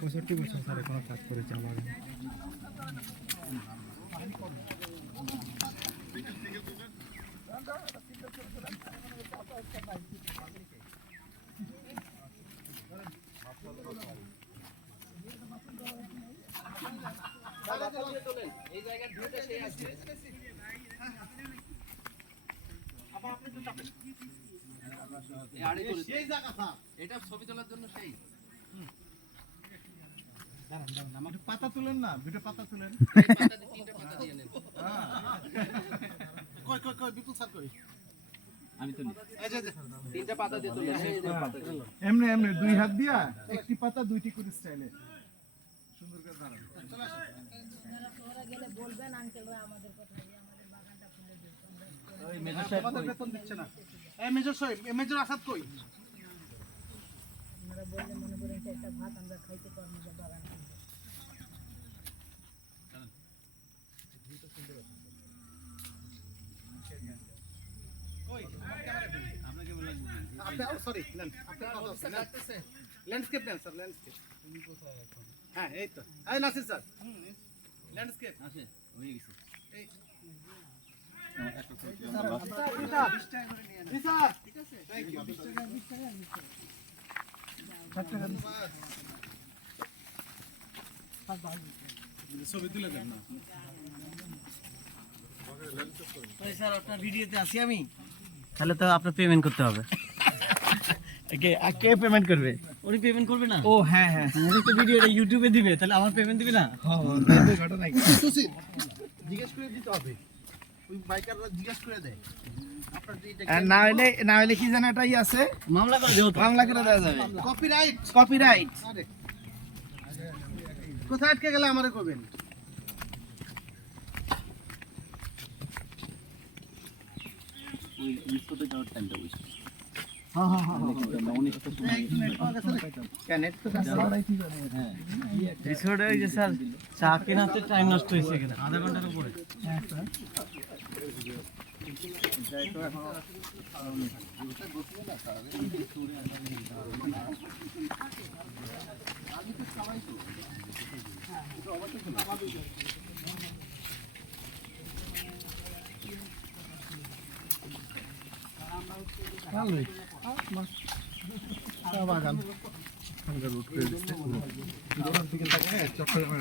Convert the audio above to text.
পঁয়ষট্টি বছর স্যার এখনো কাজ করে চা বাগান। এটা ছবি তোলার জন্য সেই পাতা তুলেন না, দুটো পাতা তুলেন। তিনটা পাতা দিয়ে নেন। কই কই কই বিপুল স্যার কই? আমি তুলি। তিনটা পাতা দিয়ে তুলেন। এমনি এমনি দুই হাত দিয়া একটি পাতা দুইটি করে স্টাইলে সুন্দর করে দাঁড়ান। চলে আসেন। ওরা গেলে বলবেন আঙ্কেলরা আমাদের কথা দিয়ে আমাদের বাগানটা খুলে দিন। ওই মেজর সাহেব আমাদের বেতন দিচ্ছে না। এই মেজর সাহেব, মেজর আসাদ কই? আপনারা বললে মনে করেন যে একটা ভাত আমরা খাইতে পারবো যে বাগান খুলবো। কই? আপনাকে বলা আপনি সরি নেন। আপনার কথা লাগতেছে। ল্যান্ডস্কেপ নেন স্যার, ল্যান্ডস্কেপ। তুমি কোথায় এখন? হ্যাঁ এই তো। এই নাসির স্যার। ল্যান্ডস্কেপ আছে হয়ে গেছে। এই ছবি তুলে দেন না। স্যার আপনার ভিডিওতে আছি আমি, তাহলে তো আপনার পেমেন্ট করতে হবে। কে পেমেন্ট করবে? উনি পেমেন্ট করবে না? ও হ্যাঁ হ্যাঁ, উনি তো ভিডিওটা ইউটিউবে দিবে, তাহলে আমার পেমেন্ট দিবে না? ঘটনা জিজ্ঞেস করে দিতে হবে। ওই বাইকাররা জিজ্ঞেস করে দেয়। না হলে কি জানা এটাই আছে, মামলা করে দেবো। বাংলা করে দেওয়া যাবে। Copyright, copyright. কোথায় আটকে গেলে আমারে কবেন? ওই ইনস্টিটিউটে যাওয়ার টাইমটা বুঝছি। হ্যাঁ হ্যাঁ হ্যাঁ রিসোর্টে ওই যে স্যার চা কেনাতে টাইম নষ্ট হয়েছে এখানে আধা ঘন্টার উপরে। ভালোই চা বাগান রুট করে দিচ্ছে। দোকান থেকে থাকে চট্টগ্রাম।